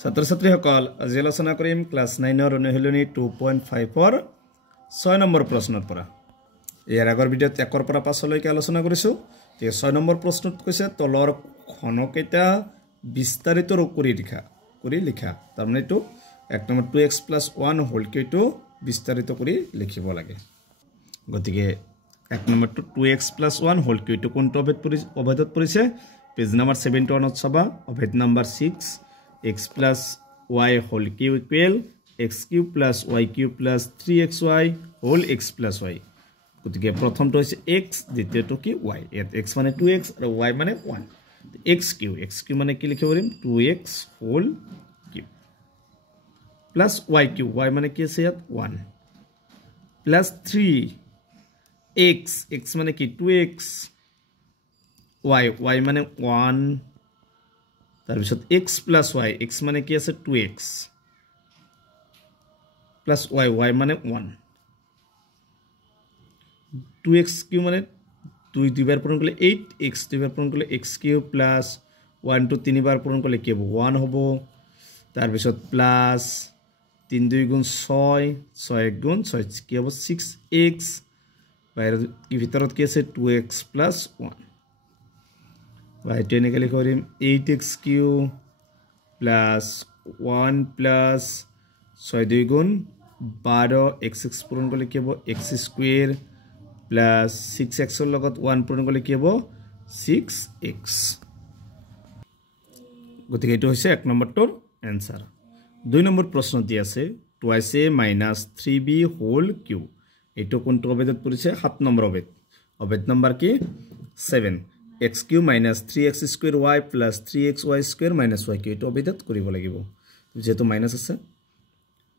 ছাত্ৰ ছাত্ৰীসকল আজি আলোচনা কৰিম ক্লাছ 9 ৰ অনুশীলনী 2.5 ৰ 6 নম্বৰ প্ৰশ্নৰ পৰা ইয়াৰ আগৰ ভিডিঅ'ত 1 ৰ পৰা 5 লৈকে আলোচনা কৰিছো এই 6 নম্বৰ প্ৰশ্নত কৈছে তলৰ ঘনকেইটা বিস্তাৰিত কৰি লিখা তাৰমানে এটো 1 নম্বৰ 2x + 1 হোল কিউটো বিস্তাৰিত কৰি লিখিব লাগে গতিকে 1 নম্বৰ 2x + 1 হোল কিউটো কোনটো অভেদত পৰিছে পেজ নম্বৰ 71 ত চাবা অভেদ number 6 x plus y whole cube equal x cube plus y cube plus 3xy whole x plus y গতিকে প্ৰথমটো হৈছে x দ্বিতীয়টো কি y ইয়াত x মানে 2x আৰু y মানে 1 x cube মানে কি লিখিব পাৰিম 2x whole cube plus y cube y মানে কি আছে ইয়াত 1 plus 3x মানে কি 2x y মানে 1 তাৰপিছত x plus y x মানে কি আছে 2x plus y মানে 1 2x কিউ মানে 2 দুইবাৰ পূৰণ কৰিলে 8 x দুইবাৰ পূৰণ কৰিলে x কিউ plus 1 টো তিনিবাৰ পূৰণ কৰিলে কি হ'ব 1 হ'ব তাৰপিছত plus 3 2 গুণ 6 6 গুণ 6 কি হ'ব 6x বাহিৰত কি ভিতৰত কি আছে 2x plus 1 y টেকনিক্যালি কৰিম 8x cube plus 1 plus 6 2 গুণ 12 x পূৰণ কৰিলে কি হ'ব x স্কয়াৰ plus 6x ৰ লগত 1 পূৰণ কৰিলে কি হ'ব 6x গতিকে এটো হৈছে 1 নম্বৰটোৰ आंसर 2 নম্বৰ প্ৰশ্ন দি আছে twice a minus 3b whole cube এটো কোনটো অভেদত পৰিছে 7 নম্বৰ অভেদ নম্বৰ কি 7 x cube minus 3x square y plus 3xy square minus y cube এটো অভেদত কৰিব লাগিব যেটো মাইনাস আছে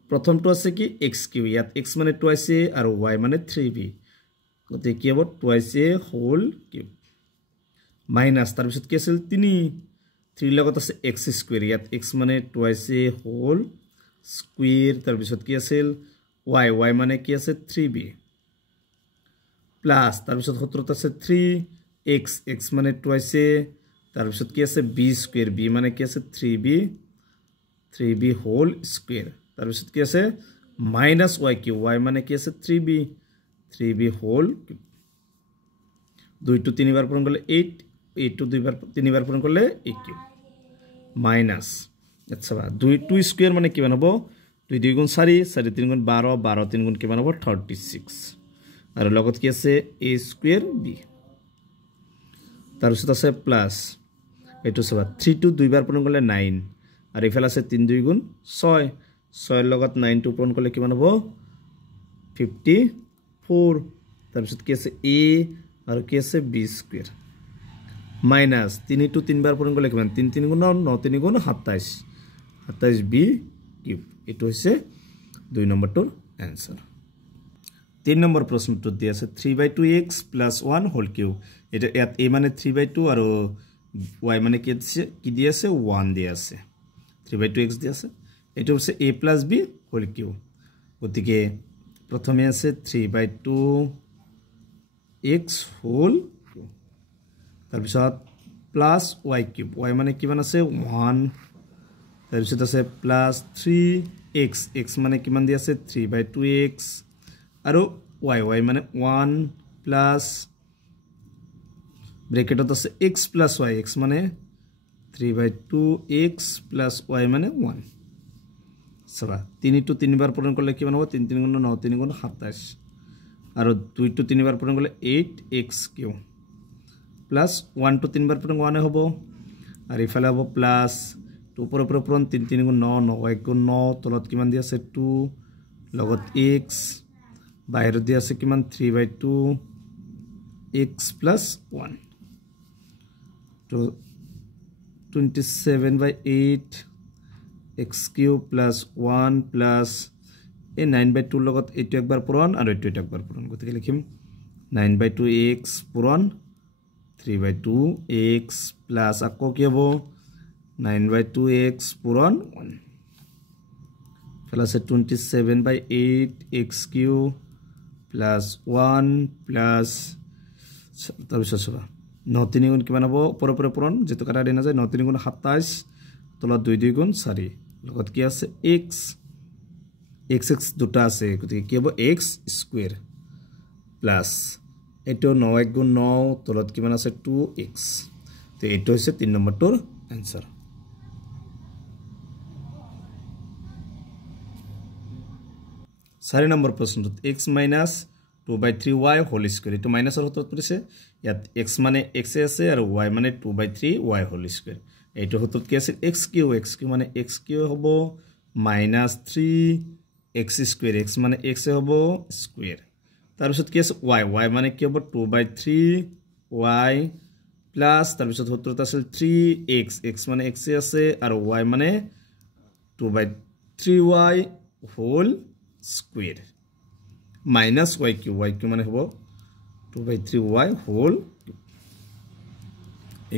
প্ৰথমটো আছে কি x cube ইয়াত x মানে twice a আৰু y মানে 3b গতে কি হ'ব twice a whole cube minus তাৰ পিছত কি আছিল 3 লগত আছে x square ইয়াত x মানে twice a whole square তাৰ পিছত কি আছিল y মানে কি আছে 3b প্লাস তাৰ পিছত সূত্ৰত আছে 3x মানে twice a তাৰ পিছত কি আছে b square b মানে কি আছে 3b whole square তাৰ পিছত কি আছে minus y cube y মানে কি আছে 3b whole cube 2 to 3 বাৰ পূৰণ কৰিলে 8 to 2 বাৰ 3 বাৰ পূৰণ কৰিলে 8 cube minus আচ্ছা 2 স্কয়াৰ মানে কিমান হ'ব 2 2 গুণ 4 4 3 গুণ 12 12 3 গুণ কিমান হ'ব 36 আৰু লগত কি আছে a স্কয়াৰ b তাৰ পিছত আছে প্লাস এটো সবা 3 to 2 বাৰ পূৰণ কৰিলে 9 আৰু ইফালে আছে 3 2 গুণ 6 6 লগত 9 টো পূৰণ কৰিলে কিমান হ'ব 54 তাৰ পিছত কি আছে a আৰু কি আছে b স্কয়াৰ মাইনাস 3 to 3 বাৰ পূৰণ কৰিলে কিমান 3 3 গুণ 9 3 গুণ 27b কিউব এটো হৈছে 2 নম্বৰটোৰ आंसर 3 নম্বৰ প্ৰশ্নটো দি আছে 3/2x + 1 হোল কিউব এটা ইয়াত a মানে 3/2 আৰু y মানে কি দি আছে 1 দি আছে 3/2x দি আছে এটো হৈছে a + b হোল কিউব গতিকে প্ৰথমে আছে 3/2x হোল কিউব তাৰ পিছত প্লাস y কিউব y মানে কিমান আছে 1 তাৰ পিছত আছে প্লাস 3x মানে কিমান দি আছে 3/2x আৰু y মানে 1 প্লাস ব্র্যাকেটত আছে x plus y x মানে 3/2x plus y মানে 1 সবা 3 to 3 বাৰ পূৰণ কৰিলে কিমান হ'ব 3 3 গুণ 9 3 গুণ 27 আৰু 2 to 3 বাৰ পূৰণ কৰিলে 8x কিউ প্লাস 1 to 3 বাৰ পূৰণ 1 হ'ব আৰু ইফালে হ'ব প্লাস 2 পৰ পূৰণ 3 3 গুণ 9 9 1 গুণ 9 তলত কিমান দি আছে 2 লগত x বাহিৰত দি আছে কিমান 3/2x plus 1 to 27/8 x cube plus 1 plus a 9/2 লগত এটো একবাৰ পূৰণ আৰু এটো একবাৰ পূৰণ গতিকে লিখিম 9/2x পূৰণ 3/2x plus আকৌ কি হ'ব 9/2x পূৰণ 1 plus 27/8 x cube plus 1 plus তাৰপিছত 9 3 গুণ কিমান হ'ব পৰপৰে পূৰণ যেটো কাটা দি না যায় 9 3 গুণ 27 তলত 2 2 গুণ 4 লগত কি আছে x x x দুটা আছে গতিকে কি হ'ব x স্কয়াৰ প্লাস এটো 9 * 9 তলত কিমান আছে 2x তে এটো হৈছে 3 নম্বৰটোৰ आंसर 4 নম্বৰ প্ৰশ্নটোত x - 2/3y হোল স্কয়াৰ এটো মাইনাসৰ হতত পৰিছে ইয়াত x মানে x আছে আৰু y মানে 2/3y হোল স্কয়াৰ এটো হতত কি আছে x³ মানে x³ হ'ব -3x স্কয়াৰ x মানে x হ'ব স্কয়াৰ তাৰ পিছত কি আছে y মানে কি হ'ব 2/3y প্লাস তাৰ পিছত হতত আছিল 3x x মানে x আছে আৰু y মানে 2/3y whole square minus y³ মানে হ'ব 2/3y হোল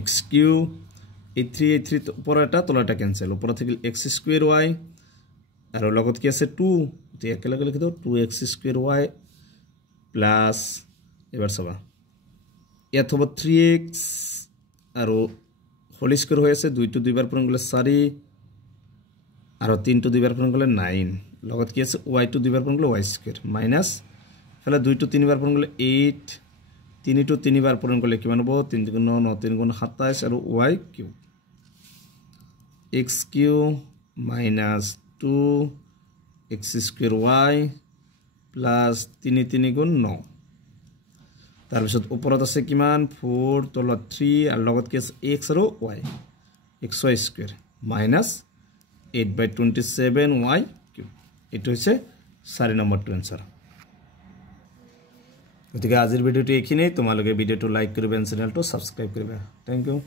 x³ a3 উপৰ এটা তল এটা ক্যান্সেল উপৰ থাকিল x² y আৰু লগত কি আছে 2 তে একেলগে লিখি দাও 2x² y প্লাস এবাৰ সবা ইয়াত হ'ব 3x আৰু হোল স্কয়াৰ হৈ আছে 2 টো দুইবাৰ পূৰণ গলে 4 আৰু 3 টো দুইবাৰ পূৰণ গলে 9 লগত কি আছে y টো দুইবাৰ পূৰণ গলে y² মাইনাস ফলে 2 টো তিনিবাৰ পূৰণ গলে 8 3 টো তিনিবাৰ পূৰণ গলে কিমান হ'ব 3 * 9 9 3 * 27 আৰু y³ x³ - 2x² y plus 3 3 * 9 তাৰ পিছত ওপৰত আছে কিমান 4 তলত 3 আৰু লগত কি আছে x আৰু y xy² মাইনাস 8/27 y³ এটো হৈছে 4 নম্বৰটো आंसर গতিকে আজিৰ ভিডিওটো এইখিনিয়ে তোমালোকে ভিডিওটো লাইক কৰিবা চেনেলটো সাবস্ক্ৰাইব কৰিবা থ্যাংক ইউ